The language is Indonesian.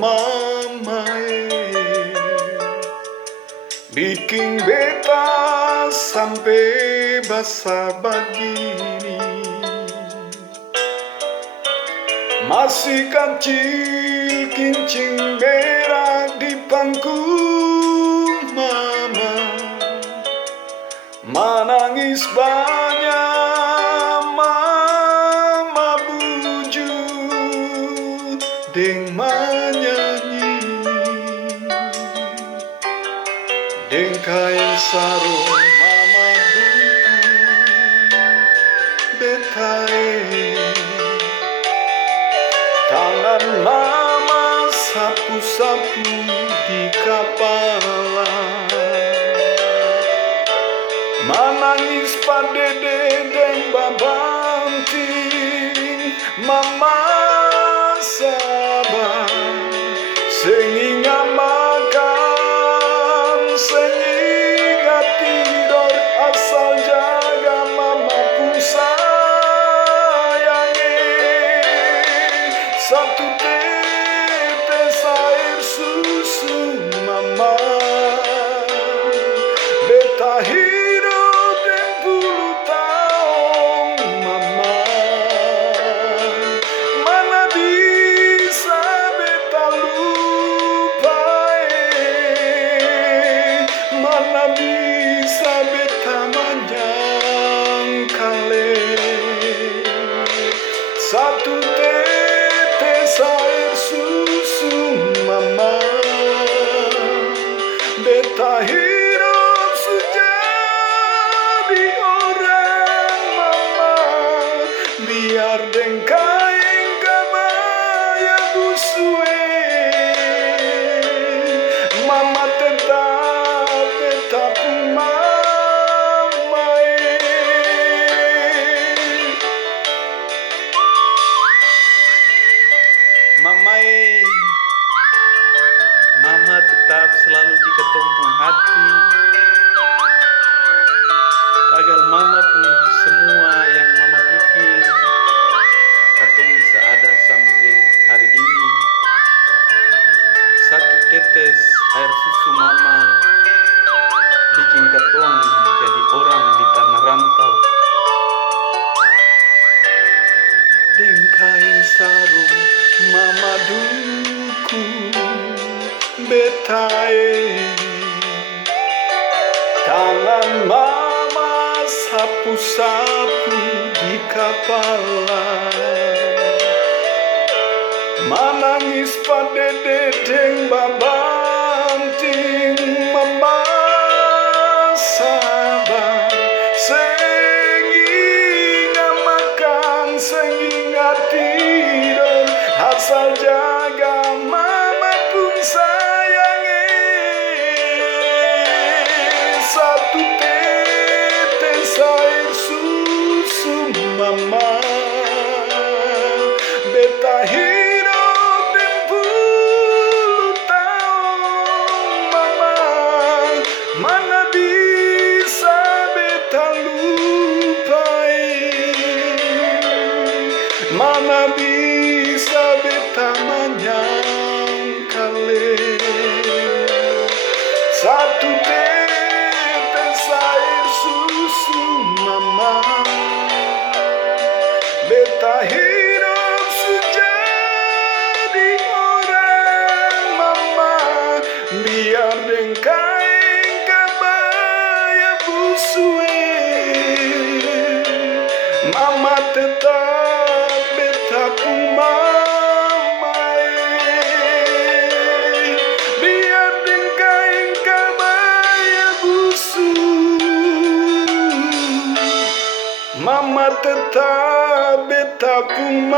mama bikin beta sampai basah begini. Masih kecil kincing berak di pangku mama, menangis banyak mama buju deng menyanyi deng kain sarung mama duku betae. Tangan mama sapu-sapu di kepala, menangis padede dan babanting mama sabar, sehingga makan, sehingga tidur, asal jaga mama pun satu tetes air susu mama, beta hidup 10 tahun mama, mana bisa beta lupa, mana bisa beta menyangkale satu air susu mama, beta hidup sejadi orang mama, biar dengkain kabaya busue, mama tetap beta pun mama tetap selalu di ketumpung hati. Agar mama pun semua yang mama bikin katong bisa ada sampai hari ini. Satu tetes air susu mama bikin katong jadi orang di tanah rantau. Deng kain sarung mama duku betae, tangan mama sapu-sapu di kepala, menangis padede deng babanting mama sabar, sehingga makan, sehingga tidur, asal jaga mama pun satu tetes air susu mama, beta hidup 10 tahun mama, mana bisa beta lupai, mana bisa beta menyangkale satu tetes air susu mama, beta hidup sejadi orang mama, biar dengkain kabaya busue, mama tetap beta pun biar dengkain kabaya busu, mama tetap beta pun